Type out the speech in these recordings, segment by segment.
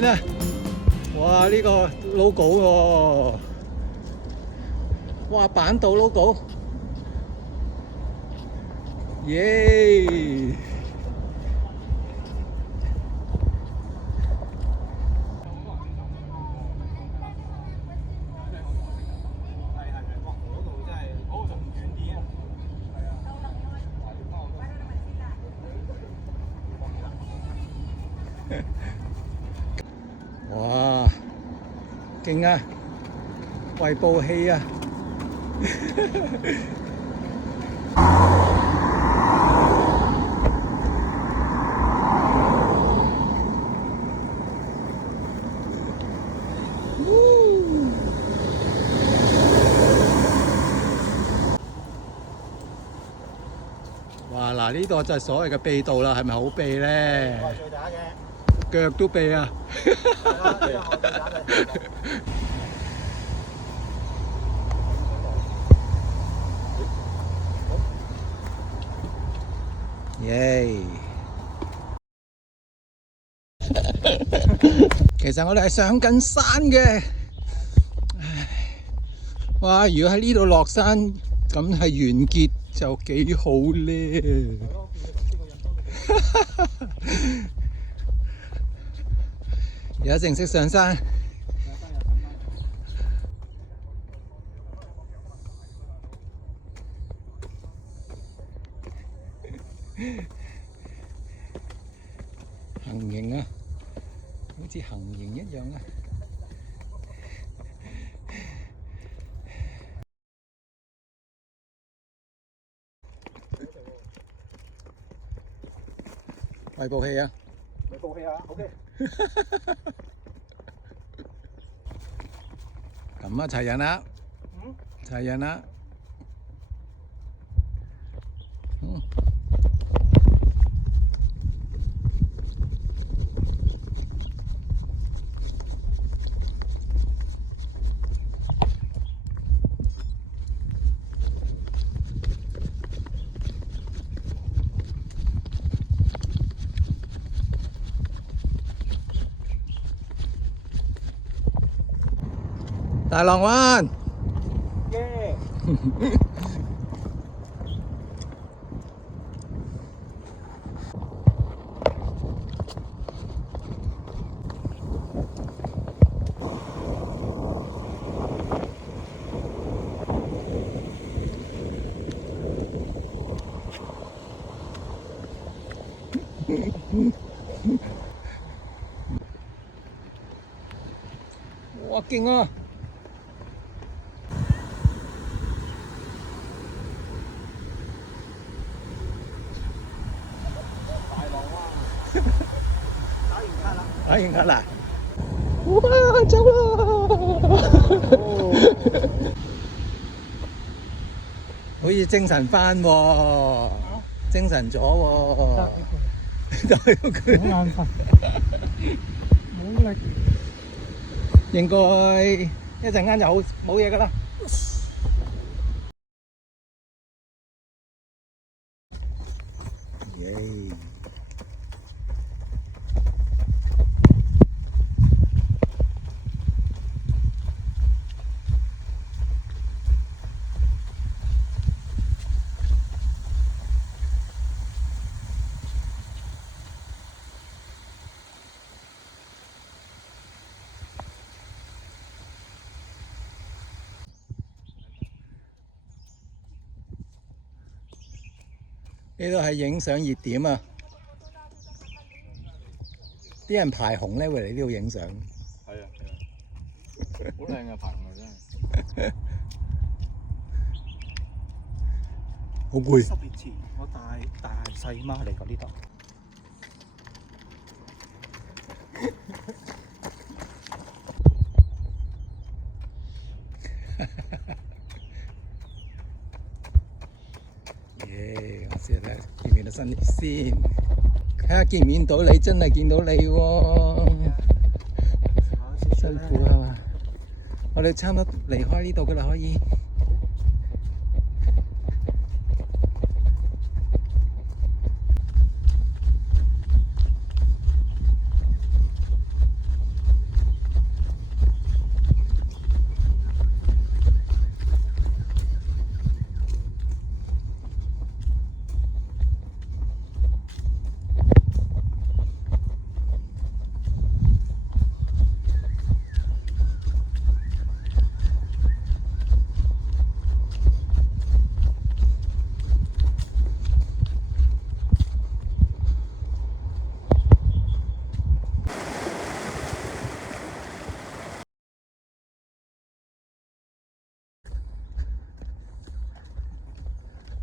錢啊！哇！呢個 logo 喎，哇！板道 logo，耶！哇！勁啊！為部戲啊！哇！嗱，呢個就係所謂嘅秘道啦，係咪好秘咧？我係最打嘅，腳都秘啊！係啦，呢個我最打嘅。耶！其實我哋係上緊山嘅，唉，哇！如果喺呢度落山，咁係完結就幾好咧。而家正式上山。行刑啊，好似行刑一樣啊！為部戲啊！未報氣啊，OK。咁啊，齊人啦！嗯。齊人啦！嗯。大浪灣。耶！哇！勁啊！大浪灣，打完卡啦！打完卡啦！哇！走啦！好似精神返喎，精神咗喎。就係嗰句。好眼瞓，冇力。應該一陣間就好冇嘢㗎啦。耶！呢度係影相熱點啊！啲人排紅咧會嚟呢度影相。係啊，好靚嘅棚啊，真係。好攰。10年前我大細媽嚟過呢度。耶！我試下睇下見唔見到新年先，睇下見唔見到你，真係見到你喎。辛苦啊嘛！我哋差唔多離開呢度㗎啦，可以。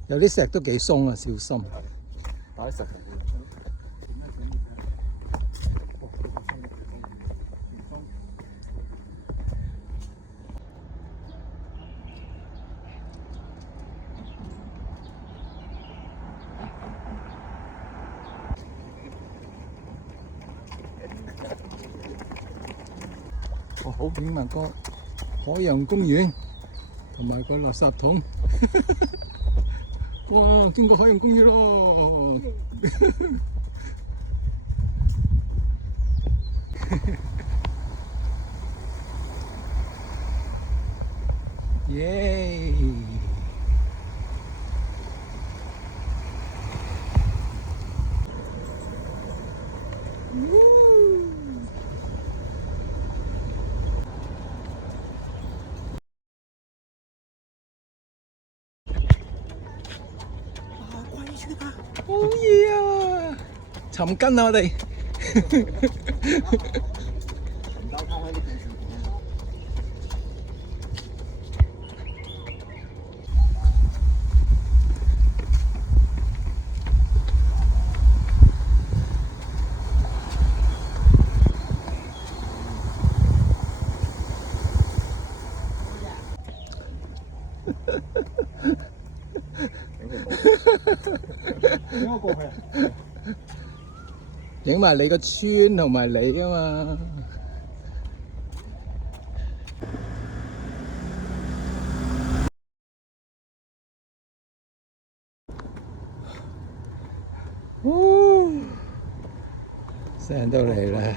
有啲石都幾鬆啊，小心。打啲石頭。哇！好景啊，個海洋公園同埋個垃圾桶。哇！經過海洋公園咯。耶！好嘢啊！尋根啊，我哋。點我過去啊？影埋你個村同埋你啊嘛。上到嚟啦。